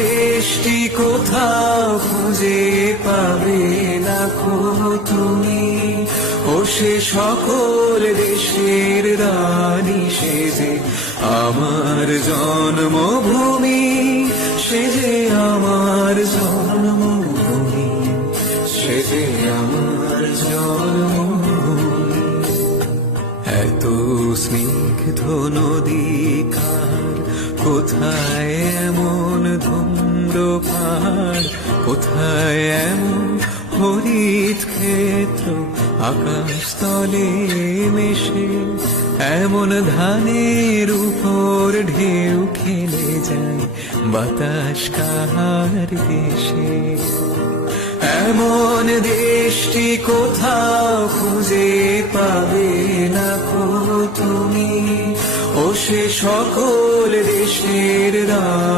দেশটি কোথাও খুঁজে পাবে না কো তুমি, ও সে সকল দেশের রানী সেজে আমার জন্মভূমি, সে যে আমার জন্মভূমি, সে যে আমার জন্মভূমি। এত স্নিগ্ধ নদী কার, কোথায় এমন ধুম্র পাহাড়, কোথায় এমন হরিত ক্ষেত্র, আকাশ তলে মেশে এমন ধানের উপর ঢেউ খেলে যায় বাতাস কাহার দেশে। এমন দেশটি কোথাও খুঁজে পাবে না কো তুমি, ও সে সকল দেশের রানী।